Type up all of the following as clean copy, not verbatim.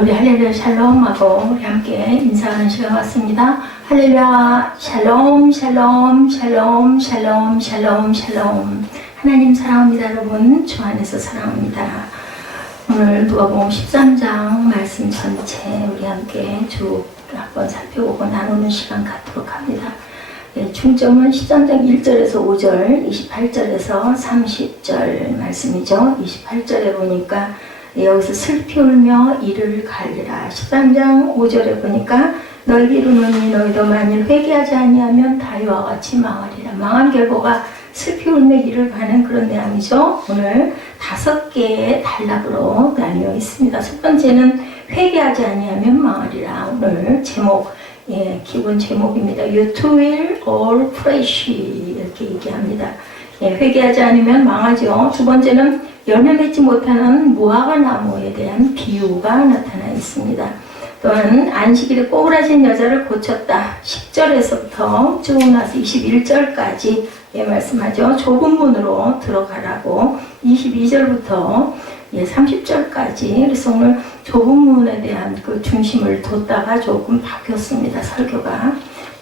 우리 할렐루야 샬롬하고 우리 함께 인사하는 시간 왔습니다. 할렐루야 샬롬 샬롬 샬롬 샬롬 샬롬 샬롬. 하나님 사랑합니다. 여러분 주 안에서 사랑합니다. 오늘 누가복음 13장 말씀 전체 우리 함께 쭉 한번 살펴보고 나누는 시간 갖도록 합니다. 중점은 13장 1절에서 5절, 28절에서 30절 말씀이죠. 28절에 보니까 여기서 슬피 울며 이를 갈리라. 13장 5절에 보니까 너희에게 이르노니 너희도 만일 회개하지 아니하면 다윗과 같이 망하리라. 망한 결과가 슬피 울며 이를 가는 그런 내용이죠. 오늘 5개의 단락으로 나뉘어 있습니다. 첫 번째는 회개하지 아니하면 망하리라. 오늘 제목, 기본 제목입니다. You too will all perish 이렇게 얘기합니다. 회개하지 않으면 망하죠. 두 번째는 열매 맺지 못하는 무화과 나무에 대한 비유가 나타나 있습니다. 또한 안식일에 꼬부라진 여자를 고쳤다. 10절에서부터 쭉 나서 21절까지 말씀하죠. 좁은 문으로 들어가라고 22절부터 30절까지. 그래서 오늘 좁은 문에 대한 그 중심을 뒀다가 조금 바뀌었습니다. 설교가.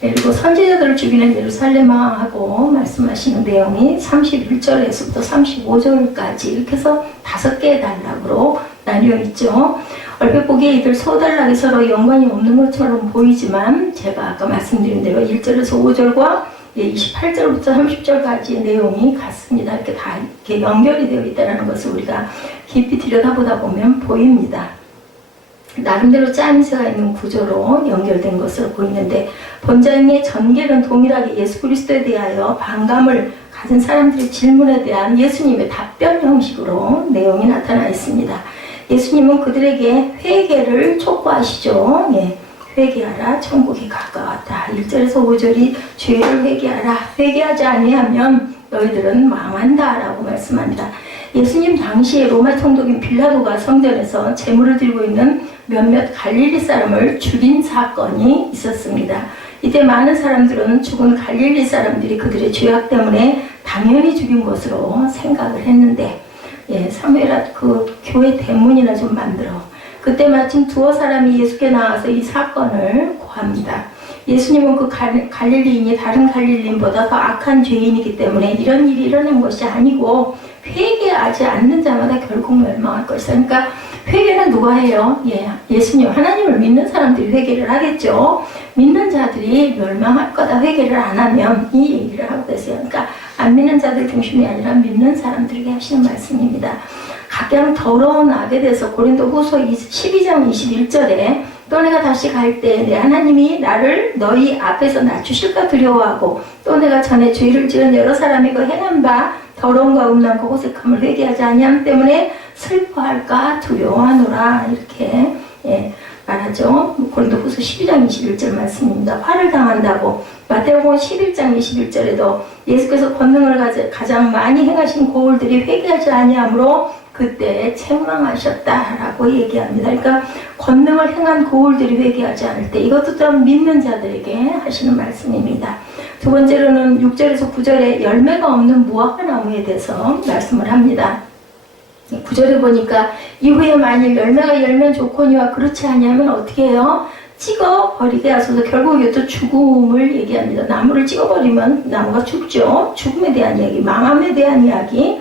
그리고 선지자들을 죽이는 예루살렘아 하고 말씀하시는 내용이 31절에서부터 35절까지 이렇게 해서 5개의 단락으로 나뉘어 있죠. 얼핏 보기에 이들 소달락이 서로 연관이 없는 것처럼 보이지만 제가 아까 말씀드린 대로 1절에서 5절과 28절부터 30절까지의 내용이 같습니다. 이렇게 다 이렇게 연결이 되어 있다는 것을 우리가 깊이 들여다보다 보면 보입니다. 나름대로 짜임새가 있는 구조로 연결된 것으로 보이는데 본장의 전개는 동일하게 예수 그리스도에 대하여 반감을 가진 사람들의 질문에 대한 예수님의 답변 형식으로 내용이 나타나 있습니다. 예수님은 그들에게 회개를 촉구하시죠. 회개하라, 천국이 가까웠다. 1절에서 5절이 죄를 회개하라, 회개하지 아니하면 너희들은 망한다 라고 말씀합니다. 예수님 당시에 로마 총독인 빌라도가 성전에서 제물을 들고 있는 몇몇 갈릴리 사람을 죽인 사건이 있었습니다. 이때 많은 사람들은 죽은 갈릴리 사람들이 그들의 죄악 때문에 당연히 죽인 것으로 생각을 했는데 사무엘아 그 교회 대문이나 좀 만들어. 그때 마침 두어 사람이 예수께 나와서 이 사건을 고합니다. 예수님은 그 갈릴리인이 다른 갈릴리인보다 더 악한 죄인이기 때문에 이런 일이 일어난 것이 아니고 회개하지 않는 자마다 결국 멸망할 것이다. 그러니까 회개는 누가 해요? 예수님, 하나님을 믿는 사람들이 회개를 하겠죠. 믿는 자들이 멸망할 거다 회개를 안 하면 이 얘기를 하고 계세요. 그러니까 안 믿는 자들 중심이 아니라 믿는 사람들에게 하시는 말씀입니다. 각양 더러운 악에 대해서 고린도후서 12장 21절에 또 내가 다시 갈 때 내 하나님이 나를 너희 앞에서 낮추실까 두려워하고 또 내가 전에 죄를 지은 여러 사람이 그 행한 바 더러움과 음란과 호색함을 회개하지 아니함 때문에 슬퍼할까 두려워하노라 이렇게 말하죠. 고린도후서 12장 21절 말씀입니다. 화를 당한다고 마태복음 11장 21절에도 예수께서 권능을 가장 많이 행하신 고울들이 회개하지 아니하므로 그때 책망하셨다라고 얘기합니다. 그러니까 권능을 행한 고울들이 회개하지 않을 때 이것도 또한 믿는 자들에게 하시는 말씀입니다. 두 번째로는 6절에서 9절에 열매가 없는 무화과 나무에 대해서 말씀을 합니다. 9절에 보니까 이후에 만일 열매가 열면 좋거니와 그렇지 아니하면 어떻게 해요? 찍어버리게 하소서. 결국 이것도 죽음을 얘기합니다. 나무를 찍어버리면 나무가 죽죠. 죽음에 대한 이야기, 망함에 대한 이야기.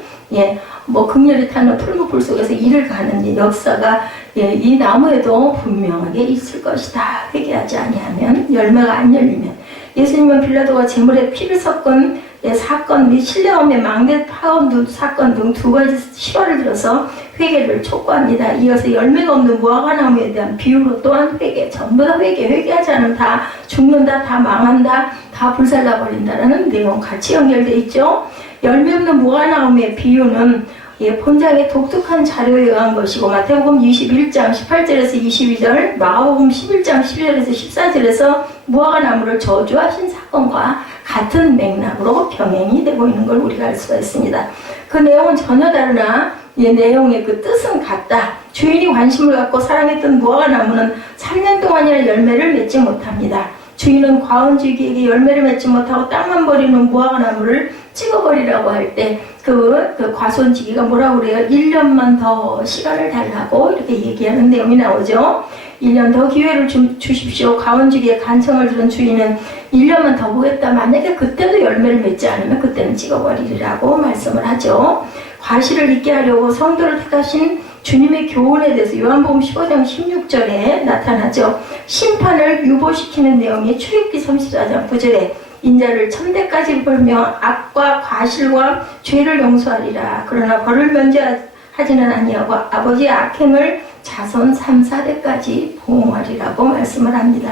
극렬히 타는 풀무불 속에서 이를 가는 역사가 이 나무에도 분명하게 있을 것이다. 회개하지 아니하면 열매가 안 열리면. 예수님은 빌라도가 제물에 피를 섞은 사건 및 신뢰함의 망대 파원 사건 등 2가지 실화를 들어서 회개를 촉구합니다. 이어서 열매가 없는 무화과 나무에 대한 비유로 또한 회개, 전부 다 회개하지 않으면 다 죽는다, 다 망한다, 다 불살라버린다라는 내용 같이 연결되어 있죠. 열매 없는 무화과 나무의 비유는 본장의 독특한 자료에 의한 것이고 마태복음 21장 18절에서 22절, 마가복음 11장 12절에서 14절에서 무화과 나무를 저주하신 사건과 같은 맥락으로 병행이 되고 있는 걸 우리가 알 수가 있습니다. 그 내용은 전혀 다르나 내용의 그 뜻은 같다. 주인이 관심을 갖고 사랑했던 무화과 나무는 3년 동안이나 열매를 맺지 못합니다. 주인은 과원주의에게 열매를 맺지 못하고 땅만 버리는 무화과 나무를 찍어버리라고 할 때 그 과손지기가 뭐라고 그래요? 1년만 더 시간을 달라고 이렇게 얘기하는 내용이 나오죠. 1년 더 기회를 주십시오. 가원지기의 간청을 들은 주인은 1년만 더 보겠다. 만약에 그때도 열매를 맺지 않으면 그때는 찍어버리라고 말씀을 하죠. 과실을 잊게 하려고 성도를 택하신 주님의 교훈에 대해서 요한복음 15장 16절에 나타나죠. 심판을 유보시키는 내용이 출애굽기 34장 9절에 인자를 천대까지 벌며 악과 과실과 죄를 용서하리라. 그러나 벌을 면제하지는 아니하고 아버지의 악행을 자손 3, 4대까지 보응하리라고 말씀을 합니다.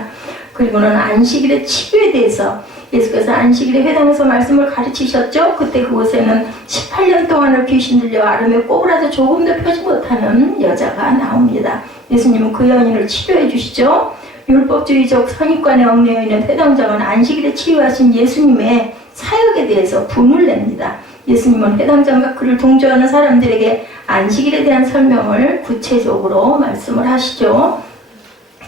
그리고는 안식일의 치유에 대해서 예수께서 안식일에 회당에서 말씀을 가르치셨죠. 그때 그곳에는 18년 동안을 귀신 들려 아름에 꼬부라져 조금도 펴지 못하는 여자가 나옵니다. 예수님은 그 여인을 치료해 주시죠. 율법주의적 선입관에 얽매여 있는 회당장은 안식일에 치유하신 예수님의 사역에 대해서 분을 냅니다. 예수님은 회당장과 그를 동조하는 사람들에게 안식일에 대한 설명을 구체적으로 말씀을 하시죠.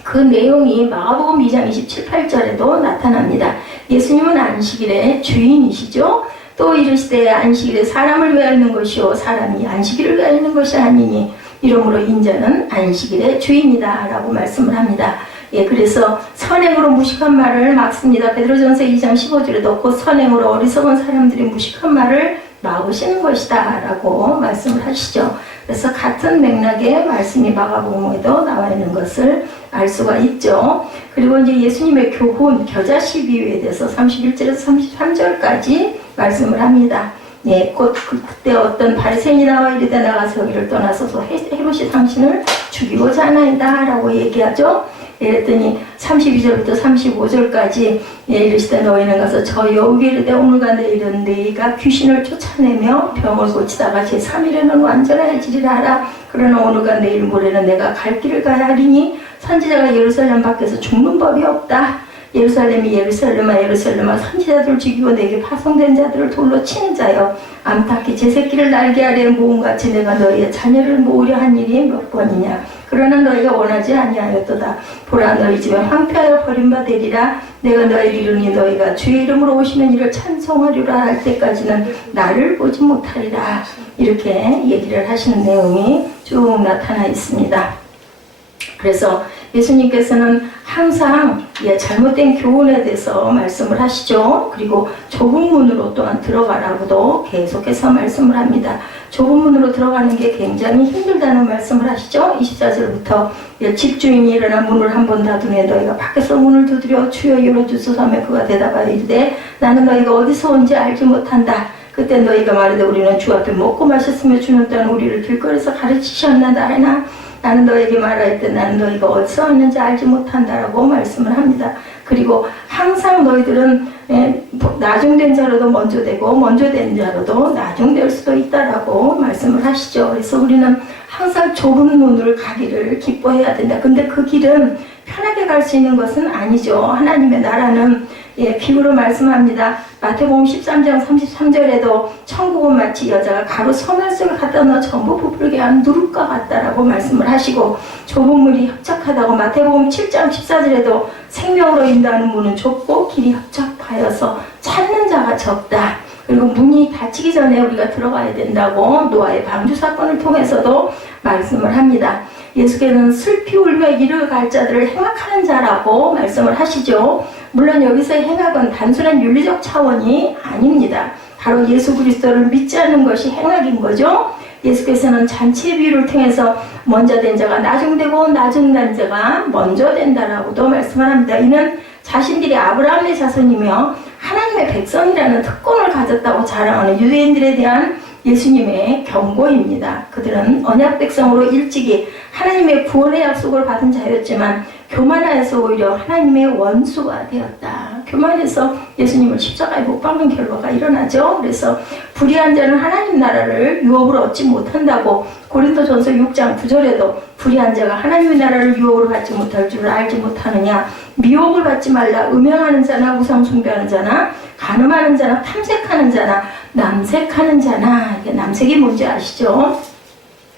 그 내용이 마가복음 2장 27, 8절에도 나타납니다. 예수님은 안식일의 주인이시죠. 또 이르시되 안식일에 사람을 위하여 있는 것이요 사람이 안식일을 위하여 있는 것이 아니니 이러므로 인자는 안식일의 주인이다 라고 말씀을 합니다. 예, 그래서 선행으로 무식한 말을 막습니다. 베드로전서 2장 15절에도 곧 선행으로 어리석은 사람들이 무식한 말을 막으시는 것이다 라고 말씀을 하시죠. 그래서 같은 맥락의 말씀이 마가복음에도 나와 있는 것을 알 수가 있죠. 그리고 이제 예수님의 교훈, 겨자씨 비유에 대해서 31절에서 33절까지 말씀을 합니다. 예, 곧 그때 어떤 바리새인이 나와 이르되 나가서 여기를 떠나서서 헤롯이 당신을 죽이고자 하나이다 라고 얘기하죠. 이랬더니 32절부터 35절까지 이르시되 너희는 가서 저 여우에게 이르되 오늘과 내일은 너희가 귀신을 쫓아내며 병을 고치다가 제3일에는 완전해지리라 하라. 그러나 오늘과 내일 모레는 내가 갈 길을 가야 하리니 선지자가 예루살렘 밖에서 죽는 법이 없다. 예루살렘이 예루살렘아 선지자들을 죽이고 내게 파송된 자들을 돌로 치는 자여 암탉이 제 새끼를 날개 아래에 모음같이 내가 너희의 자녀를 모으려 한 일이 몇 번이냐. 그러나 너희가 원하지 아니하였도다. 보라 너희 집에 황폐하여 버림바 되리라. 내가 너희를 이루니 너희가 주의 이름으로 오시는 이를 찬송하리라 할 때까지는 나를 보지 못하리라. 이렇게 얘기를 하시는 내용이 쭉 나타나 있습니다. 그래서 예수님께서는 항상 잘못된 교훈에 대해서 말씀을 하시죠. 그리고 좁은 문으로 또한 들어가라고도 계속해서 말씀을 합니다. 좁은 문으로 들어가는 게 굉장히 힘들다는 말씀을 하시죠. 24절부터 집주인이 일어나 문을 한 번 닫으며 너희가 밖에서 문을 두드려 주여 열어주소서 하며 그가 대답하여 이르되 나는 너희가 어디서 온지 알지 못한다. 그때 너희가 말하되 우리는 주 앞에 먹고 마셨으며 주는 또한 우리를 길거리에서 가르치셨나다 하나 나는 너에게 말하였되 나는 너희가 어디서 왔는지 알지 못한다라고 말씀을 합니다. 그리고 항상 너희들은 나중된 자로도 먼저 되고 먼저 된 자로도 나중될 수도 있다라고 말씀을 하시죠. 그래서 우리는 항상 좁은 문을 가기를 기뻐해야 된다. 근데 그 길은 편하게 갈 수 있는 것은 아니죠. 하나님의 나라는 비유로 말씀합니다. 마태복음 13장 33절에도 천국은 마치 여자가 가루 소면 속에 갖다 넣어 전부 부풀게 한 누룩과 같다라고 말씀을 하시고 좁은 문이 협착하다고 마태복음 7장 14절에도 생명으로 인도하는 문은 좁고 길이 협착하여서 찾는 자가 적다. 그리고 문이 닫히기 전에 우리가 들어가야 된다고 노아의 방주 사건을 통해서도 말씀을 합니다. 예수께서는 슬피 울며 이르러 갈 자들을 행악하는 자라고 말씀을 하시죠. 물론 여기서의 행악은 단순한 윤리적 차원이 아닙니다. 바로 예수 그리스도를 믿지 않는 것이 행악인 거죠. 예수께서는 잔치의 비유를 통해서 먼저 된 자가 나중되고 나중난 자가 먼저 된다라고도 말씀을 합니다. 이는 자신들이 아브라함의 자손이며 하나님의 백성이라는 특권을 가졌다고 자랑하는 유대인들에 대한 예수님의 경고입니다. 그들은 언약 백성으로 일찍이 하나님의 구원의 약속을 받은 자였지만 교만하여서 오히려 하나님의 원수가 되었다. 교만해서 예수님을 십자가에 못 박는 결과가 일어나죠. 그래서 불의한 자는 하나님 나라를 유업으로 얻지 못한다고 고린도전서 6장 9절에도 불의한 자가 하나님의 나라를 유업으로 받지 못할 줄 알지 못하느냐. 미혹을 받지 말라. 음행하는 자나 우상 숭배하는 자나 간음하는 자나 탐색하는 자나 남색하는 자나. 이게 남색이 뭔지 아시죠?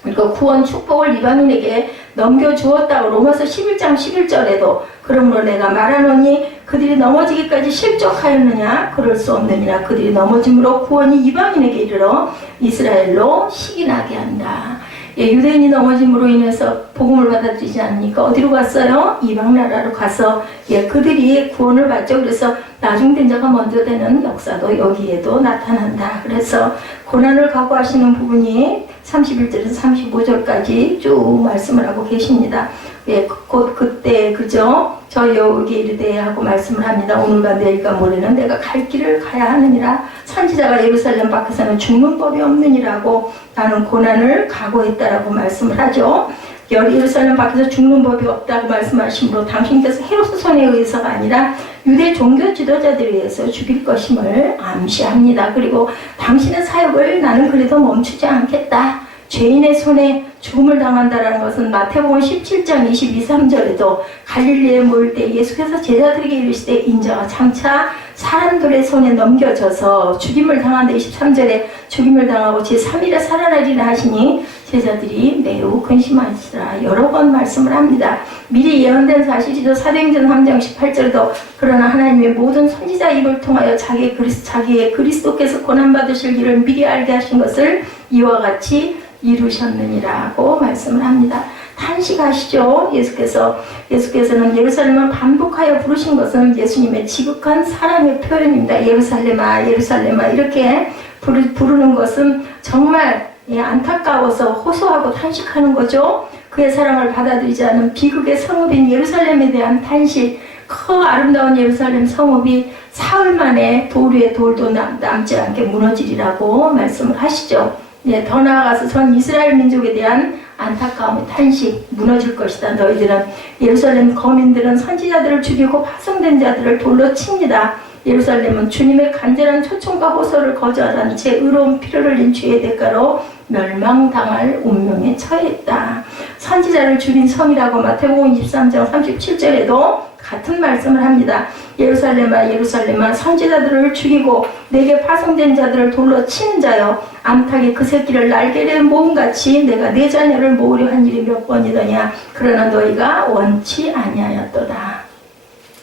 그러니까 구원 축복을 이방인에게 넘겨주었다고 로마서 11장 11절에도 그러므로 내가 말하노니 그들이 넘어지기까지 실족하였느냐? 그럴 수 없느니라. 그들이 넘어짐으로 구원이 이방인에게 이르러 이스라엘로 시기나게 한다. 예, 유대인이 넘어짐으로 인해서 복음을 받아들이지 않으니까 어디로 갔어요? 이방 나라로 가서 예, 그들이 구원을 받죠. 그래서 나중된 자가 먼저 되는 역사도 여기에도 나타난다. 그래서 고난을 각오하시는 부분이 31절에서 35절까지 쭉 말씀을 하고 계십니다. 예, 곧 그때 그죠? 저 여기 이르되 하고 말씀을 합니다. 오늘과 내일과 모레는 내가 갈 길을 가야 하느니라. 선지자가 예루살렘 밖에서는 죽는 법이 없느니라고 나는 고난을 각오했다라고 말씀을 하죠. 예루살렘 밖에서 죽는 법이 없다고 말씀하시므로 당신께서 헤롯의 손에 의해서가 아니라 유대 종교 지도자들에 의해서 죽일 것임을 암시합니다. 그리고 당신의 사역을 나는 그래도 멈추지 않겠다. 죄인의 손에 죽음을 당한다라는 것은 마태복음 17장 22, 3절에도 갈릴리에 모일 때 예수께서 제자들에게 이르시되 인자가 장차 사람들의 손에 넘겨져서 죽임을 당한다. 23절에 죽임을 당하고 제3일에 살아나리라 하시니 제자들이 매우 근심하시라 여러 번 말씀을 합니다. 미리 예언된 사실이죠. 사도행전 3장 18절에도 그러나 하나님의 모든 선지자 입을 통하여 자기의 그리스도께서 고난받으실 일을 미리 알게 하신 것을 이와 같이 이루셨느니라고 말씀을 합니다. 탄식하시죠. 예수께서는 예루살렘을 반복하여 부르신 것은 예수님의 지극한 사랑의 표현입니다. 예루살렘아 예루살렘아 이렇게 부르는 것은 정말 안타까워서 호소하고 탄식하는 거죠. 그의 사랑을 받아들이지 않은 비극의 성읍인 예루살렘에 대한 탄식, 그 아름다운 예루살렘 성읍이 사흘 만에 돌 위에 돌도 남지 않게 무너지리라고 말씀을 하시죠. 예, 더 나아가서 전 이스라엘 민족에 대한 안타까움의 탄식, 무너질 것이다. 너희들은 예루살렘 거민들은 선지자들을 죽이고 파송된 자들을 돌로 칩니다. 예루살렘은 주님의 간절한 초청과 호소를 거절한 제 의로운 피를 흘린 죄의 대가로 멸망당할 운명에 처했다. 선지자를 죽인 성이라고 마태복음 23장 37절에도 같은 말씀을 합니다. 예루살렘아 예루살렘아 선지자들을 죽이고 내게 파송된 자들을 돌로 치는 자여 암탉이 그 새끼를 날개에 모음같이 내가 내 자녀를 모으려 한 일이 몇 번이더냐. 그러나 너희가 원치 아니하였도다.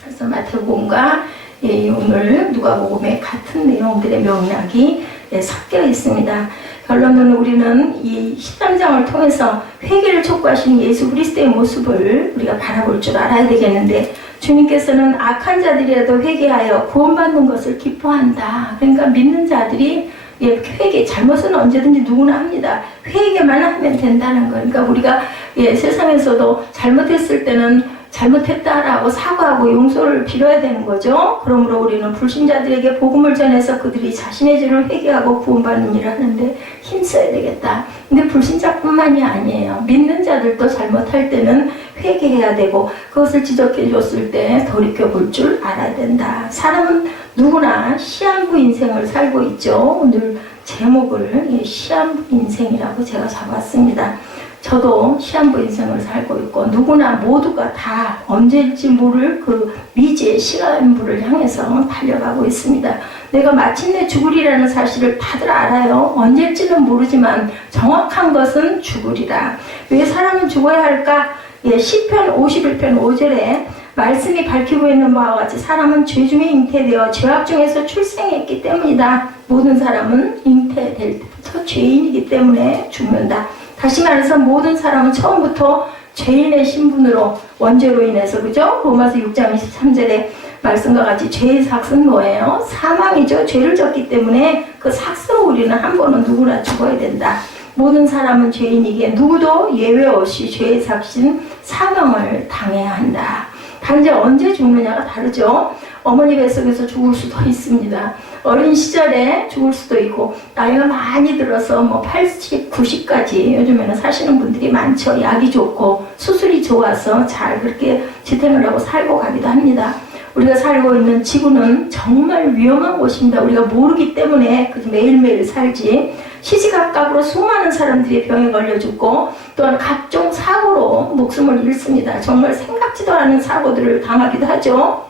그래서 마태복음과 오늘 누가복음의 같은 내용들의 명락이 섞여 있습니다. 결론은 우리는 이 13장을 통해서 회개를 촉구하신 예수 그리스도의 모습을 우리가 바라볼 줄 알아야 되겠는데, 주님께서는 악한 자들이라도 회개하여 구원받는 것을 기뻐한다. 그러니까 믿는 자들이 회개, 잘못은 언제든지 누구나 합니다. 회개만 하면 된다는 거. 그러니까 우리가 세상에서도 잘못했을 때는 잘못했다라고 사과하고 용서를 빌어야 되는 거죠. 그러므로 우리는 불신자들에게 복음을 전해서 그들이 자신의 죄를 회개하고 구원받는 일을 하는데 힘써야 되겠다. 근데 불신자뿐만이 아니에요. 믿는 자들도 잘못할 때는 회개해야 되고 그것을 지적해 줬을 때 돌이켜볼 줄 알아야 된다. 사람은 누구나 시한부 인생을 살고 있죠. 오늘 제목을 시한부 인생이라고 제가 잡았습니다. 저도 시한부 인생을 살고 있고 누구나 모두가 다 언제일지 모를 그 미지의 시간부를 향해서 달려가고 있습니다. 내가 마침내 죽으리라는 사실을 다들 알아요. 언제일지는 모르지만 정확한 것은 죽으리라. 왜 사람은 죽어야 할까? 시편 51편 5절에 말씀이 밝히고 있는 바와 같이 사람은 죄 중에 잉태되어 죄악 중에서 출생했기 때문이다. 모든 사람은 잉태될 때부터 죄인이기 때문에 죽는다. 다시 말해서 모든 사람은 처음부터 죄인의 신분으로 원죄로 인해서 그죠? 로마서 6장 23절에 말씀과 같이 죄의 삭은 뭐예요? 사망이죠. 죄를 졌기 때문에 그 삭으로 우리는 한 번은 누구나 죽어야 된다. 모든 사람은 죄인이기에 누구도 예외 없이 죄의 삭신 사망을 당해야 한다. 단지 언제 죽느냐가 다르죠. 어머니 뱃속에서 죽을 수도 있습니다. 어린 시절에 죽을 수도 있고 나이가 많이 들어서 80, 90까지 요즘에는 사시는 분들이 많죠. 약이 좋고 수술이 좋아서 잘 그렇게 지탱을 하고 살고 가기도 합니다. 우리가 살고 있는 지구는 정말 위험한 곳입니다. 우리가 모르기 때문에 매일매일 살지. 시시각각으로 수많은 사람들이 병에 걸려 죽고 또한 각종 사고로 목숨을 잃습니다. 정말 생각지도 않은 사고들을 당하기도 하죠.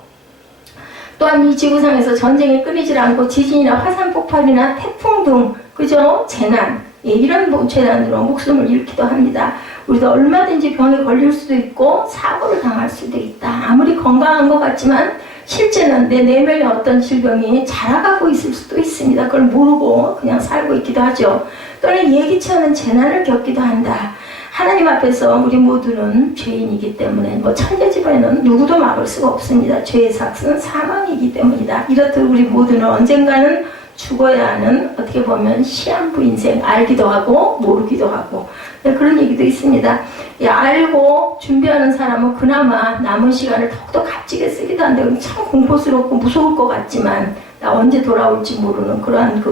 또한 이 지구상에서 전쟁이 끊이질 않고 지진이나 화산 폭발이나 태풍 등 그죠? 재난 이런 재난으로 목숨을 잃기도 합니다. 우리도 얼마든지 병에 걸릴 수도 있고 사고를 당할 수도 있다. 아무리 건강한 것 같지만 실제는 내 내면에 어떤 질병이 자라가고 있을 수도 있습니다. 그걸 모르고 그냥 살고 있기도 하죠. 또는 예기치 않은 재난을 겪기도 한다. 하나님 앞에서 우리 모두는 죄인이기 때문에 뭐 천재 집안에는 누구도 막을 수가 없습니다. 죄의 삭은 사망이기 때문이다. 이렇듯 우리 모두는 언젠가는 죽어야 하는 어떻게 보면 시한부 인생, 알기도 하고 모르기도 하고 그런 얘기도 있습니다. 알고 준비하는 사람은 그나마 남은 시간을 더욱더 값지게 쓰기도 한데 참 공포스럽고 무서울 것 같지만 나 언제 돌아올지 모르는 그러한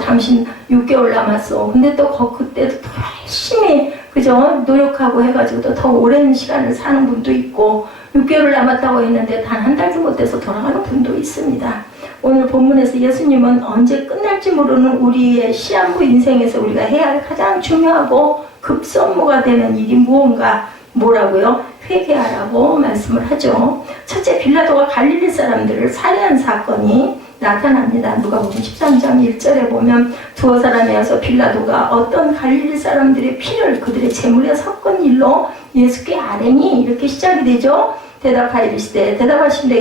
당신 6개월 남았어. 근데 또 그때도 더 열심히 그죠? 노력하고 해가지고 또 더 오랜 시간을 사는 분도 있고 6개월 남았다고 했는데 단 한 달도 못해서 돌아가는 분도 있습니다. 오늘 본문에서 예수님은 언제 끝날지 모르는 우리의 시한부 인생에서 우리가 해야 할 가장 중요하고 급선무가 되는 일이 뭐라고요? 회개하라고 말씀을 하죠. 첫째, 빌라도가 갈릴리 사람들을 살해한 사건이 나타납니다. 누가복음 13장 1절에 보면 두어 사람이 와서 빌라도가 어떤 갈릴리 사람들의 피를 그들의 제물에 섞은 일로 예수께 아뢰니 이렇게 시작이 되죠. 대답하시되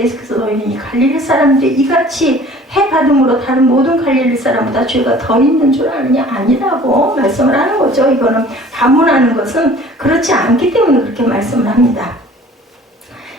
예수께서 너희는 이 갈릴리 사람들이 이같이 해받음으로 다른 모든 갈릴리 사람보다 죄가 더 있는 줄 아느냐? 아니라고 말씀을 하는 거죠. 이거는 반문하는 것은 그렇지 않기 때문에 그렇게 말씀을 합니다.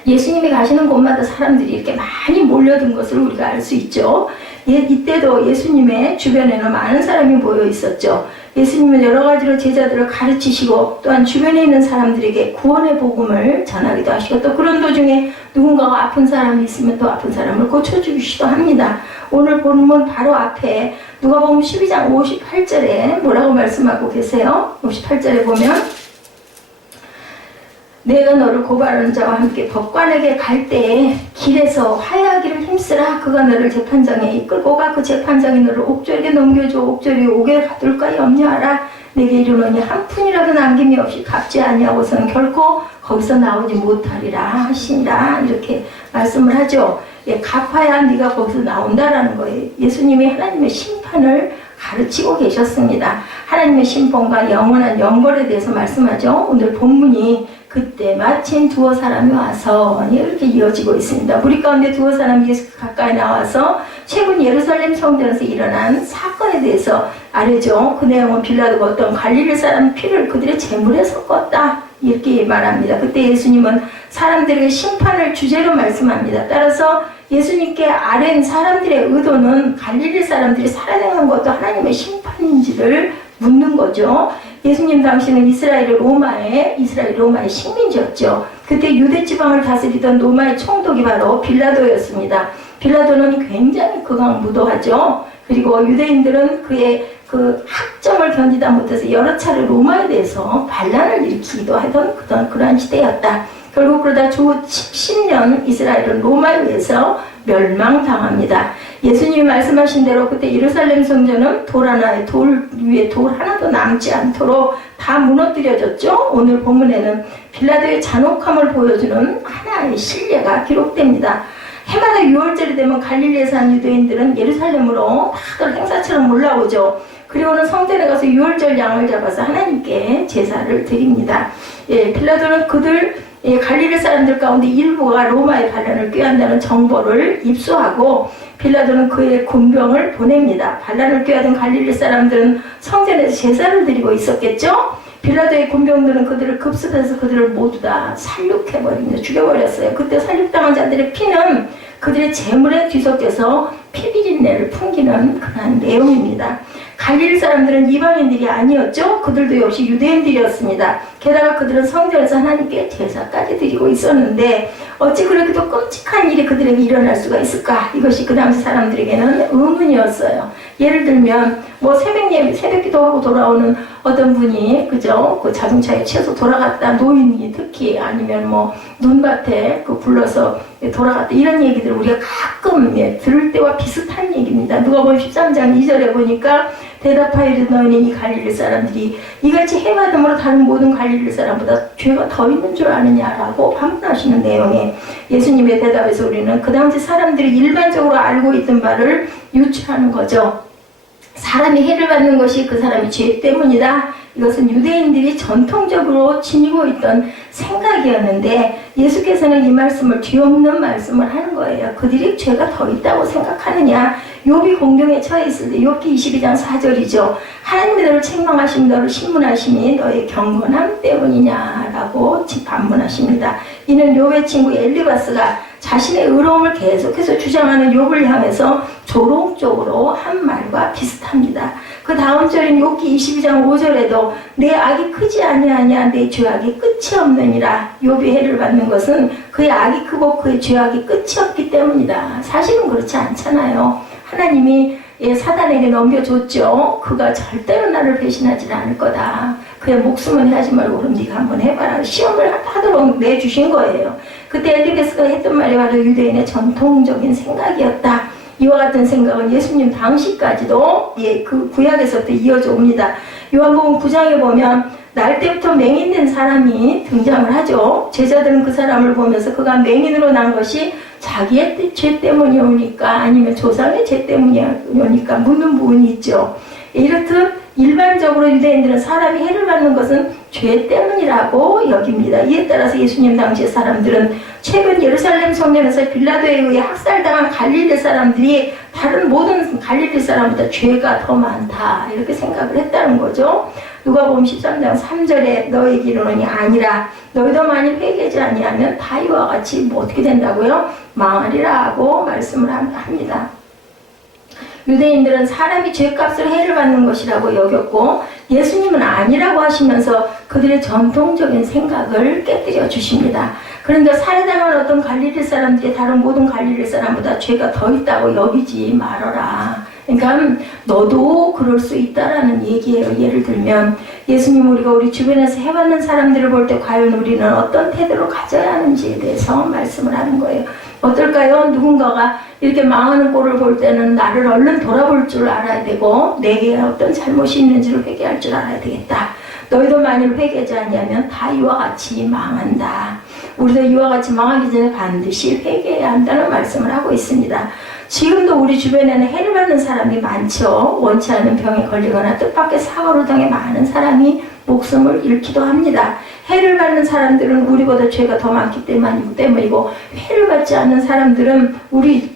예수님이 가시는 곳마다 사람들이 이렇게 많이 몰려든 것을 우리가 알 수 있죠. 이때도 예수님의 주변에는 많은 사람이 모여 있었죠. 예수님은 여러 가지로 제자들을 가르치시고 또한 주변에 있는 사람들에게 구원의 복음을 전하기도 하시고 또 그런 도중에 누군가가 아픈 사람이 있으면 또 아픈 사람을 고쳐주시기도 합니다. 오늘 본문 바로 앞에 누가복음 12장 58절에 뭐라고 말씀하고 계세요? 58절에 보면 내가 너를 고발하는 자와 함께 법관에게 갈 때에 길에서 화해하기를 힘쓰라. 그가 너를 재판장에 이끌고 가. 그 재판장이 너를 옥졸에게 넘겨줘. 옥졸이 오게 받을까 염려하라. 내게 이르노니 한 푼이라도 남김이 없이 갚지 아니하고서는 결코 거기서 나오지 못하리라 하시니라. 이렇게 말씀을 하죠. 갚아야 네가 거기서 나온다라는 거예요. 예수님이 하나님의 심판을 가르치고 계셨습니다. 하나님의 심판과 영원한 영벌에 대해서 말씀하죠. 오늘 본문이 그때 마침 두어 사람이 와서 이렇게 이어지고 있습니다. 우리 가운데 두어 사람이 예수 가까이 나와서 최근 예루살렘 성전에서 일어난 사건에 대해서 알려줘. 그 내용은 빌라도가 어떤 갈릴리 사람 피를 그들의 제물에 섞었다. 이렇게 말합니다. 그때 예수님은 사람들에게 심판을 주제로 말씀합니다. 따라서 예수님께 아뢰인 사람들의 의도는 갈릴리 사람들이 살아내는 것도 하나님의 심판인지를 묻는 거죠. 예수님 당시는 이스라엘 로마의 식민지였죠. 그때 유대 지방을 다스리던 로마의 총독이 바로 빌라도였습니다. 빌라도는 굉장히 극악무도하죠. 그리고 유대인들은 그의 그 학점을 견디다 못해서 여러 차례 로마에 대해서 반란을 일으키기도 하던 그러한 시대였다. 결국 그러다 주 10년 이스라엘은 로마에 의해서 멸망당합니다. 예수님이 말씀하신 대로 그때 예루살렘 성전은 돌 위에 돌 하나도 남지 않도록 다 무너뜨려졌죠. 오늘 본문에는 빌라도의 잔혹함을 보여주는 하나의 실례가 기록됩니다. 해마다 6월절이 되면 갈릴리에 사는 유대인들은 예루살렘으로 다들 행사처럼 올라오죠. 그리고는 성전에 가서 6월절 양을 잡아서 하나님께 제사를 드립니다. 빌라도는 갈릴리 사람들 가운데 일부가 로마의 반란을 꾀한다는 정보를 입수하고 빌라도는 그의 군병을 보냅니다. 반란을 꾀하던 갈릴리 사람들은 성전에서 제사를 드리고 있었겠죠? 빌라도의 군병들은 그들을 급습해서 그들을 모두 다 살육해버립니다. 죽여버렸어요. 그때 살육당한 자들의 피는 그들의 재물에 뒤섞여서 피비린내를 풍기는 그런 내용입니다. 갈릴리 사람들은 이방인들이 아니었죠. 그들도 역시 유대인들이었습니다. 게다가 그들은 성전에서 하나님께 제사까지 드리고 있었는데 어찌 그렇게도 끔찍한 일이 그들에게 일어날 수가 있을까? 이것이 그 당시 사람들에게는 의문이었어요. 예를 들면 새벽 기도하고 돌아오는 어떤 분이 그죠? 그 자동차에 치여서 돌아갔다. 노인이 특히 아니면 눈밭에 불러서 돌아갔다. 이런 얘기들을 우리가 가끔 들을 때와 비슷한 얘기입니다. 누가복음 13장 2절에 보니까 대답하여 너희는 이 갈릴리 사람들이 이같이 해받음으로 다른 모든 갈릴리 사람보다 죄가 더 있는 줄 아느냐라고 반문하시는 내용에 예수님의 대답에서 우리는 그 당시 사람들이 일반적으로 알고 있던 바를 유추하는 거죠. 사람이 해를 받는 것이 그 사람의 죄 때문이다. 이것은 유대인들이 전통적으로 지니고 있던 생각이었는데 예수께서는 이 말씀을 뒤엎는 말씀을 하는 거예요. 그들이 죄가 더 있다고 생각하느냐. 욥이 공경에 처해 있을 때 욥기 22장 4절이죠. 하나님이 너를 책망하심 너를 신문하심이 너의 경건함 때문이냐라고 반문하십니다. 이는 욥의 친구 엘리바스가 자신의 의로움을 계속해서 주장하는 욥을 향해서 조롱적으로 한 말과 비슷합니다. 그 다음 절인 욥기 22장 5절에도 내 악이 크지 아니하냐 내 죄악이 끝이 없느니라. 욥이 해를 받는 것은 그의 악이 크고 그의 죄악이 끝이 없기 때문이다. 사실은 그렇지 않잖아요. 하나님이 사단에게 넘겨줬죠. 그가 절대로 나를 배신하지 않을 거다. 그의 목숨은 하지 말고 그럼 네가 한번 해봐라. 시험을 하도록 내주신 거예요. 그때 엘리베스가 했던 말이 바로 유대인의 전통적인 생각이었다. 이와 같은 생각은 예수님 당시까지도 그 구약에서부터 이어져 옵니다. 요한복음 9장에 보면 날 때부터 맹인된 사람이 등장을 하죠. 제자들은 그 사람을 보면서 그가 맹인으로 난 것이 자기의 죄 때문이오니까 아니면 조상의 죄 때문이오니까 묻는 부분이 있죠. 이렇듯 일반적으로 유대인들은 사람이 해를 받는 것은 죄 때문이라고 여깁니다. 이에 따라서 예수님 당시의 사람들은 최근 예루살렘 성전에서 빌라도에 의해 학살당한 갈릴리 사람들이 다른 모든 갈릴리 사람보다 죄가 더 많다 이렇게 생각을 했다는 거죠. 누가복음 13장 3절에 너에게 이르노니 아니라 너희도 만일 회개하지 아니하면 다 이와 같이 어떻게 된다고요? 망하리라 하고 말씀을 합니다. 유대인들은 사람이 죄값을 해를 받는 것이라고 여겼고 예수님은 아니라고 하시면서 그들의 전통적인 생각을 깨뜨려 주십니다. 그런데 살해당한 어떤 갈릴리 사람들이 다른 모든 갈릴리 사람보다 죄가 더 있다고 여기지 말아라. 그러니까 너도 그럴 수 있다라는 얘기예요. 예를 들면 예수님 우리가 우리 주변에서 해받는 사람들을 볼 때 과연 우리는 어떤 태도를 가져야 하는지에 대해서 말씀을 하는 거예요. 어떨까요? 누군가가 이렇게 망하는 꼴을 볼 때는 나를 얼른 돌아볼 줄 알아야 되고 내게 어떤 잘못이 있는지를 회개할 줄 알아야 되겠다. 너희도 만일 회개하지 않으면 다 이와 같이 망한다. 우리도 이와 같이 망하기 전에 반드시 회개해야 한다는 말씀을 하고 있습니다. 지금도 우리 주변에는 해를 받는 사람이 많죠. 원치 않은 병에 걸리거나 뜻밖의 사고를 당해 많은 사람이 목숨을 잃기도 합니다. 해를 받는 사람들은 우리보다 죄가 더 많기 때문이고 해를 받지 않는 사람들은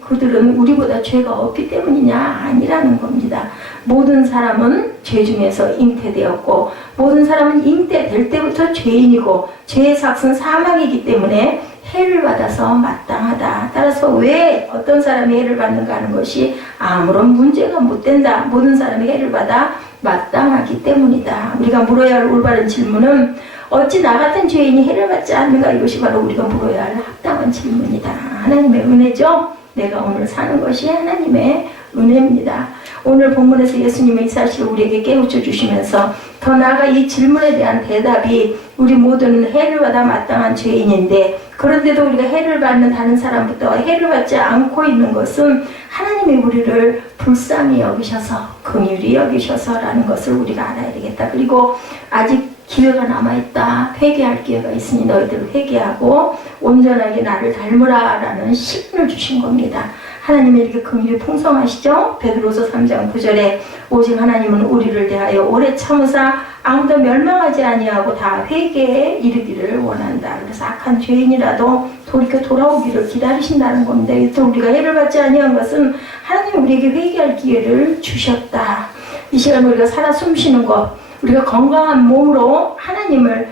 그들은 우리보다 죄가 없기 때문이냐 아니라는 겁니다. 모든 사람은 죄 중에서 잉태되었고 모든 사람은 잉태될 때부터 죄인이고 죄의 삭은 사망이기 때문에 해를 받아서 마땅하다. 따라서 왜 어떤 사람이 해를 받는가 하는 것이 아무런 문제가 못 된다. 모든 사람이 해를 받아 마땅하기 때문이다. 우리가 물어야 할 올바른 질문은 어찌 나 같은 죄인이 해를 받지 않는가? 이것이 바로 우리가 물어야 할 합당한 질문이다. 하나님의 은혜죠. 내가 오늘 사는 것이 하나님의 은혜입니다. 오늘 본문에서 예수님의 이 사실을 우리에게 깨우쳐 주시면서 더 나아가 이 질문에 대한 대답이 우리 모두는 해를 받아 마땅한 죄인인데 그런데도 우리가 해를 받는 다른 사람부터 해를 받지 않고 있는 것은 하나님이 우리를 불쌍히 여기셔서 긍휼히 여기셔서라는 것을 우리가 알아야 되겠다. 그리고 아직 기회가 남아있다. 회개할 기회가 있으니 너희들 회개하고 온전하게 나를 닮으라 라는 시간을 주신 겁니다. 하나님이 이렇게 긍휼이 풍성하시죠? 베드로서 3장 9절에 오직 하나님은 우리를 대하여 오래 참으사 아무도 멸망하지 아니하고 다 회개에 이르기를 원한다. 그래서 악한 죄인이라도 돌이켜 돌아오기를 기다리신다는 겁니다. 또 우리가 해를 받지 아니한 것은 하나님이 우리에게 회개할 기회를 주셨다. 이 시간 우리가 살아 숨쉬는 것, 우리가 건강한 몸으로 하나님을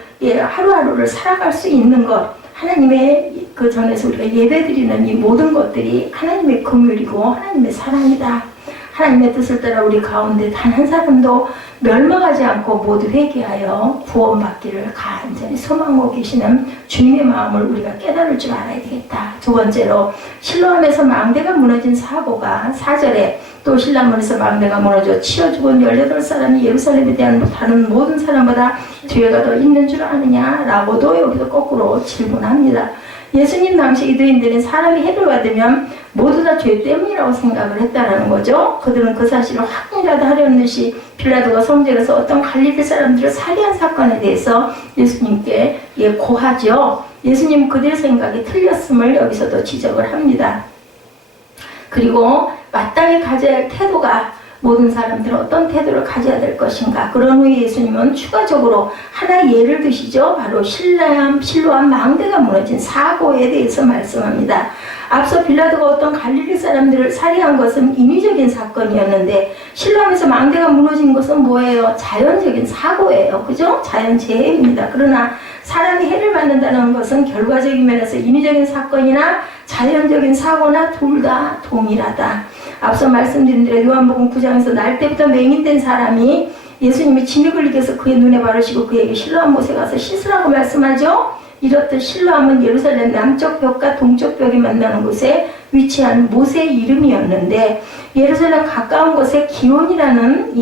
하루하루를 살아갈 수 있는 것, 하나님의 그 전에서 우리가 예배드리는 이 모든 것들이 하나님의 긍휼이고 하나님의 사랑이다. 하나님의 뜻을 따라 우리 가운데 단 한 사람도 멸망하지 않고 모두 회개하여 구원받기를 간절히 소망하고 계시는 주님의 마음을 우리가 깨달을 줄 알아야 되겠다. 두 번째로 실로암에서 망대가 무너진 사고가 4절에 또 신랑문에서 망대가 무너져 치여 죽은 18사람이 예루살렘에 대한 다른 모든 사람보다 죄가 더 있는 줄 아느냐라고도 여기서 거꾸로 질문합니다. 예수님 당시 유대인들은 사람이 해를 받으면 모두 다 죄 때문이라고 생각을 했다는 거죠. 그들은 그 사실을 확인이라도 하려는 듯이 빌라도가 성전에서 어떤 갈릴리 사람들을 살해한 사건에 대해서 예수님께 고하죠. 예수님 그들의 생각이 틀렸음을 여기서도 지적을 합니다. 그리고 마땅히 가져야 할 태도가 모든 사람들은 어떤 태도를 가져야 될 것인가. 그런 후에 예수님은 추가적으로 하나의 예를 드시죠. 바로 실로암 망대가 무너진 사고에 대해서 말씀합니다. 앞서 빌라도가 어떤 갈릴리 사람들을 살해한 것은 인위적인 사건이었는데 실로암에서 망대가 무너진 것은 뭐예요? 자연적인 사고예요. 그죠? 자연재해입니다. 그러나 사람이 해를 받는다는 것은 결과적인 면에서 인위적인 사건이나 자연적인 사고나 둘 다 동일하다. 앞서 말씀드린 대로 요한복음 9장에서 날 때부터 맹인된 사람이 예수님이 진에 걸리게해서 그의 눈에 바르시고 그에게 실로암 못에 가서 씻으라고 말씀하죠. 이렇듯 실로암은 예루살렘 남쪽 벽과 동쪽 벽이 만나는 곳에 위치한 못의 이름이었는데 예루살렘 가까운 곳에 기온이라는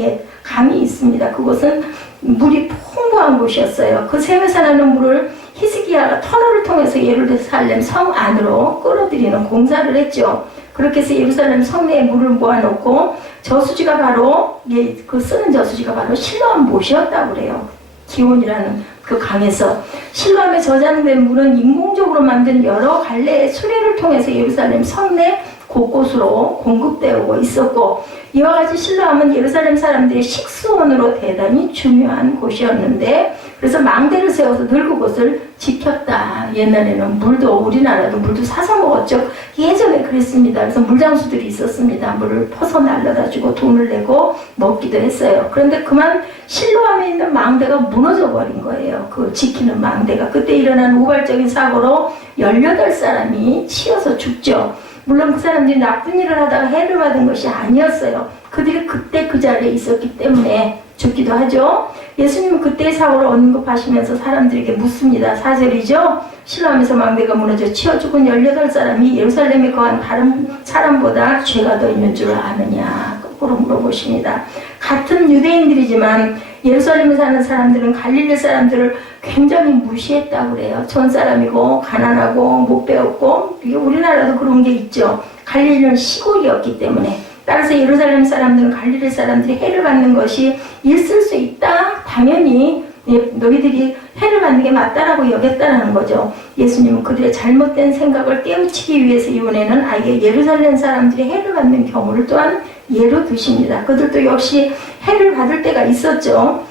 강이 있습니다. 그곳은 물이 풍부한 곳이었어요. 그 샘에서 나는 물을 히스기야가 터널을 통해서 예루살렘 성 안으로 끌어들이는 공사를 했죠. 그렇게 해서 예루살렘 성내에 물을 모아놓고 저수지가 바로 그 쓰는 저수지가 바로 실로암 못이었다고 그래요. 기온이라는 그 강에서 실로암에 저장된 물은 인공적으로 만든 여러 갈래의 수레를 통해서 예루살렘 성내 곳곳으로 공급되고 있었고 이와 같이 실로암은 예루살렘 사람들의 식수원으로 대단히 중요한 곳이었는데 그래서 망대를 세워서 늘 그곳을 지켰다. 옛날에는 우리나라도 물도 사서 먹었죠. 예전에 그랬습니다. 그래서 물장수들이 있었습니다. 물을 퍼서 날라다 주고 돈을 내고 먹기도 했어요. 그런데 그만 실로암에 있는 망대가 무너져 버린 거예요. 그 지키는 망대가. 그때 일어난 우발적인 사고로 18사람이 치여서 죽죠. 물론 그 사람들이 나쁜 일을 하다가 해를 받은 것이 아니었어요. 그들이 그때 그 자리에 있었기 때문에 죽기도 하죠. 예수님은 그때의 사고를 언급하시면서 사람들에게 묻습니다. 4절이죠. 실로암에서 망대가 무너져 치여 죽은 18사람이 예루살렘에 거한 다른 사람보다 죄가 더 있는 줄 아느냐. 거꾸로 물어보십니다. 같은 유대인들이지만 예루살렘에 사는 사람들은 갈릴리 사람들을 굉장히 무시했다고 그래요. 전 사람이고 가난하고 못 배웠고 이게 우리나라도 그런 게 있죠. 갈릴리는 시골이었기 때문에 따라서 예루살렘 사람들은 갈릴리 사람들이 해를 받는 것이 있을 수 있다. 당연히 너희들이 해를 받는 게 맞다라고 여겼다는 거죠. 예수님은 그들의 잘못된 생각을 깨우치기 위해서 이번에는 아예 예루살렘 사람들이 해를 받는 경우를 또한 예로 드십니다. 그들도 역시 해를 받을 때가 있었죠.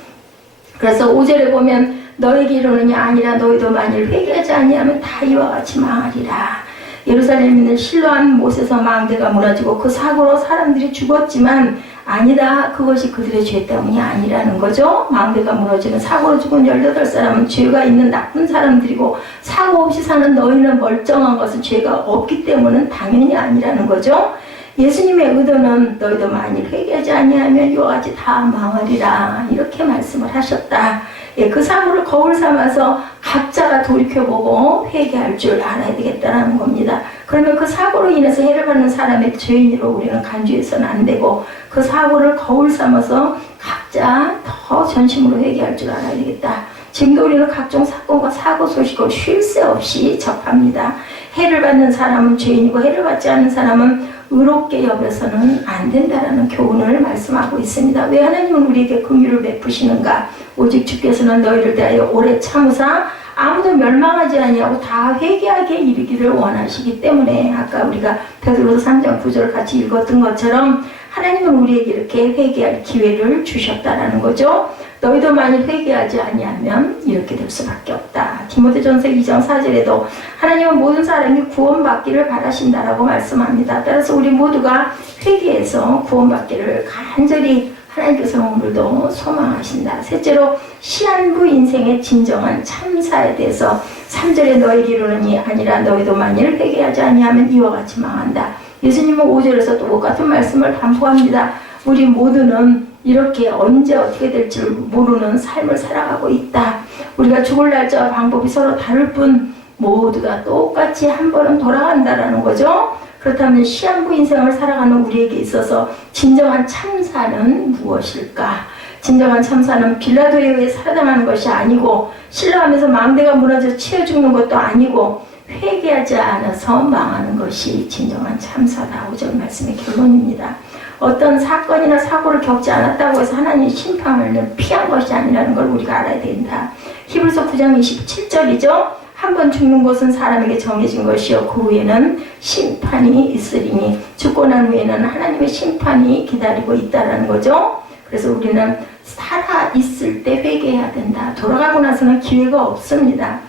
그래서 5절에 보면 너에게 이르느냐 아니라 너희도 만일 회개하지 아니하면 다 이와 같이 망하리라. 예루살렘에 있는 실로암 못에서 망대가 무너지고 그 사고로 사람들이 죽었지만 아니다. 그것이 그들의 죄 때문이 아니라는 거죠. 망대가 무너지는 사고로 죽은 18사람은 죄가 있는 나쁜 사람들이고 사고 없이 사는 너희는 멀쩡한 것은 죄가 없기 때문은 당연히 아니라는 거죠. 예수님의 의도는 너희도 만일 회개하지 아니하면 이와 같이 다 망하리라 이렇게 말씀을 하셨다. 그 사고를 거울 삼아서 각자가 돌이켜보고 회개할 줄 알아야 되겠다는 겁니다. 그러면 그 사고로 인해서 해를 받는 사람의 죄인으로 우리는 간주해서는 안 되고 그 사고를 거울 삼아서 각자 더 전심으로 회개할 줄 알아야 되겠다. 지금도 우리는 각종 사건과 사고 소식을 쉴 새 없이 접합니다. 해를 받는 사람은 죄인이고 해를 받지 않는 사람은 의롭게 여겨서는 안 된다라는 교훈을 말씀하고 있습니다. 왜 하나님은 우리에게 긍휼을 베푸시는가? 오직 주께서는 너희를 대하여 오래 참으사 아무도 멸망하지 아니하고 다 회개하게 이르기를 원하시기 때문에 아까 우리가 베드로서 3장 9절 같이 읽었던 것처럼 하나님은 우리에게 이렇게 회개할 기회를 주셨다라는 거죠. 너희도 만일 회개하지 아니하면 이렇게 될 수밖에 없다. 디모데전서 2장 4절에도 하나님은 모든 사람이 구원받기를 바라신다라고 말씀합니다. 따라서 우리 모두가 회개해서 구원받기를 간절히 하나님께서 오늘도 소망하신다. 셋째로 시한부 인생의 진정한 참사에 대해서 3절에 너희에게 이르느니 아니라 너희도 만일 회개하지 아니하면 이와 같이 망한다. 예수님은 5절에서 또 똑같은 말씀을 반복합니다. 우리 모두는 이렇게 언제 어떻게 될지 모르는 삶을 살아가고 있다. 우리가 죽을 날짜와 방법이 서로 다를 뿐 모두 다 똑같이 한 번은 돌아간다라는 거죠. 그렇다면 시한부 인생을 살아가는 우리에게 있어서 진정한 참사는 무엇일까? 진정한 참사는 빌라도에 의해 살아당하는 것이 아니고 실로암에서 망대가 무너져 치여 죽는 것도 아니고 회개하지 않아서 망하는 것이 진정한 참사다. 5절 말씀의 결론입니다. 어떤 사건이나 사고를 겪지 않았다고 해서 하나님의 심판을 피한 것이 아니라는 걸 우리가 알아야 된다. 히브리서 9장 27절이죠. 한 번 죽는 것은 사람에게 정해진 것이요 그 후에는 심판이 있으리니 죽고 난 후에는 하나님의 심판이 기다리고 있다라는 거죠. 그래서 우리는 살아있을 때 회개해야 된다. 돌아가고 나서는 기회가 없습니다.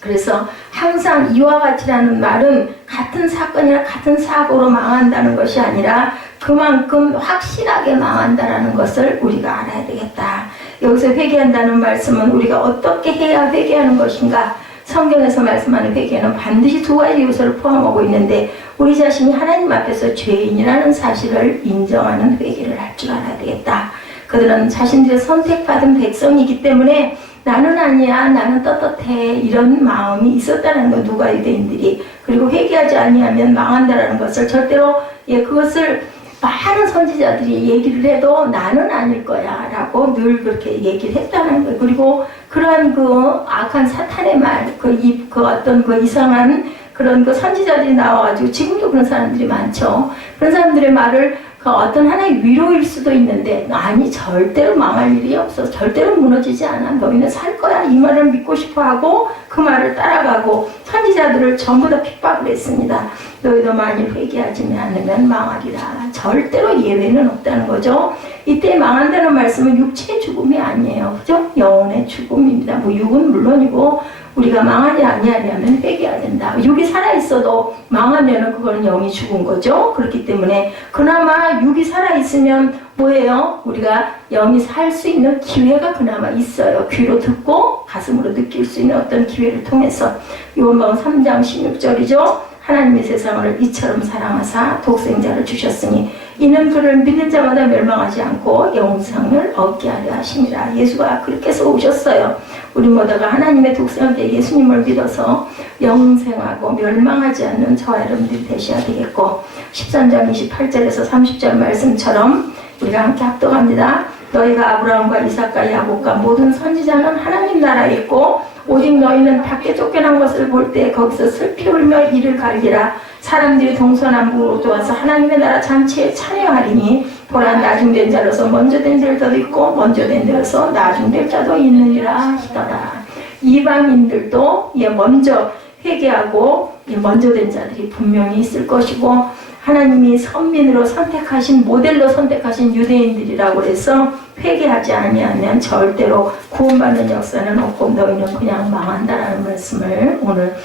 그래서 항상 이와 같이라는 말은 같은 사건이나 같은 사고로 망한다는 것이 아니라 그만큼 확실하게 망한다는 것을 우리가 알아야 되겠다. 여기서 회개한다는 말씀은 우리가 어떻게 해야 회개하는 것인가? 성경에서 말씀하는 회개는 반드시 두 가지 요소를 포함하고 있는데 우리 자신이 하나님 앞에서 죄인이라는 사실을 인정하는 회개를 할 줄 알아야 되겠다. 그들은 자신들의 선택받은 백성이기 때문에 나는 아니야, 나는 떳떳해 이런 마음이 있었다는 거 누가 유대인들이. 그리고 회개하지 아니하면 망한다라는 것을 절대로 그것을 많은 선지자들이 얘기를 해도 나는 아닐 거야 라고 늘 그렇게 얘기를 했다는 거예요. 그리고 그러한 그 악한 사탄의 말, 그 어떤 그 이상한 그런 그 선지자들이 나와가지고 지금도 그런 사람들이 많죠. 그런 사람들의 말을 그 어떤 하나의 위로일 수도 있는데 아니 절대로 망할 일이 없어. 절대로 무너지지 않아. 너희는 살 거야. 이 말을 믿고 싶어하고 그 말을 따라가고 선지자들을 전부 다 핍박을 했습니다. 너희도 만일 회개하지 않으면 망하리라. 절대로 예외는 없다는 거죠. 이때 망한다는 말씀은 육체의 죽음이 아니에요. 그죠? 영혼의 죽음입니다. 뭐 육은 물론이고 우리가 망하지 아니하려면 회개해야 된다. 육이 살아있어도 망하면 그거는 영이 죽은 거죠. 그렇기 때문에 그나마 육이 살아있으면 뭐예요? 우리가 영이 살 수 있는 기회가 그나마 있어요. 귀로 듣고 가슴으로 느낄 수 있는 어떤 기회를 통해서. 요한복음 3장 16절이죠. 하나님의 세상을 이처럼 사랑하사 독생자를 주셨으니 이는 그를 믿는 자마다 멸망하지 않고 영생을 얻게 하려 하심이라. 예수가 그렇게 해서 오셨어요. 우리 모두가 하나님의 독생자께 예수님을 믿어서 영생하고 멸망하지 않는 저와 여러분들이 되셔야 되겠고 13장 28절에서 30절 말씀처럼 우리가 함께 합독합니다. 너희가 아브라함과 이삭과 야곱과 모든 선지자는 하나님 나라에 있고 오직 너희는 밖에 쫓겨난 것을 볼 때 거기서 슬피 울며 이를 갈기라. 사람들이 동서남북으로 와서 하나님의 나라 잔치에 참여하리니 보라 나중된 자로서 먼저 된 자도 있고 먼저 된 자로서 나중될 자도 있느니라 하시더라. 이방인들도 먼저 회개하고 먼저 된 자들이 분명히 있을 것이고 하나님이 선민으로 선택하신 모델로 선택하신 유대인들이라고 해서 회개하지 아니하면 절대로 구원받는 역사는 없고 너희는 그냥 망한다라는 말씀을 오늘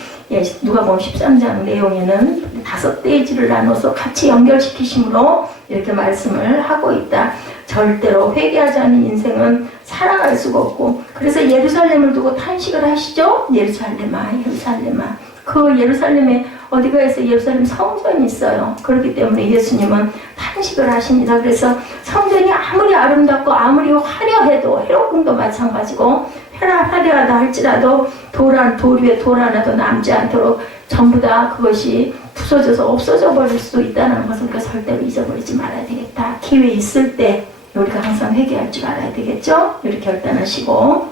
누가복음 13장 내용에는 5페이지를 나눠서 같이 연결시키심으로 이렇게 말씀을 하고 있다. 절대로 회개하지 않은 인생은 살아갈 수가 없고 그래서 예루살렘을 두고 탄식을 하시죠. 예루살렘아 예루살렘아. 그 예루살렘에 어디가 해서 예루살렘 성전이 있어요. 그렇기 때문에 예수님은 탄식을 하십니다. 그래서 성전이 아무리 아름답고 아무리 화려해도 헤롯궁도 마찬가지고 화려하다 할지라도 돌 위에 돌 하나도 남지 않도록 전부 다 그것이 부서져서 없어져 버릴 수도 있다는 것을 우리가 절대로 잊어버리지 말아야 되겠다. 기회 있을 때 우리가 항상 회개할 줄 알아야 되겠죠. 이렇게 결단하시고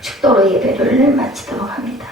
축도로 예배를 마치도록 합니다.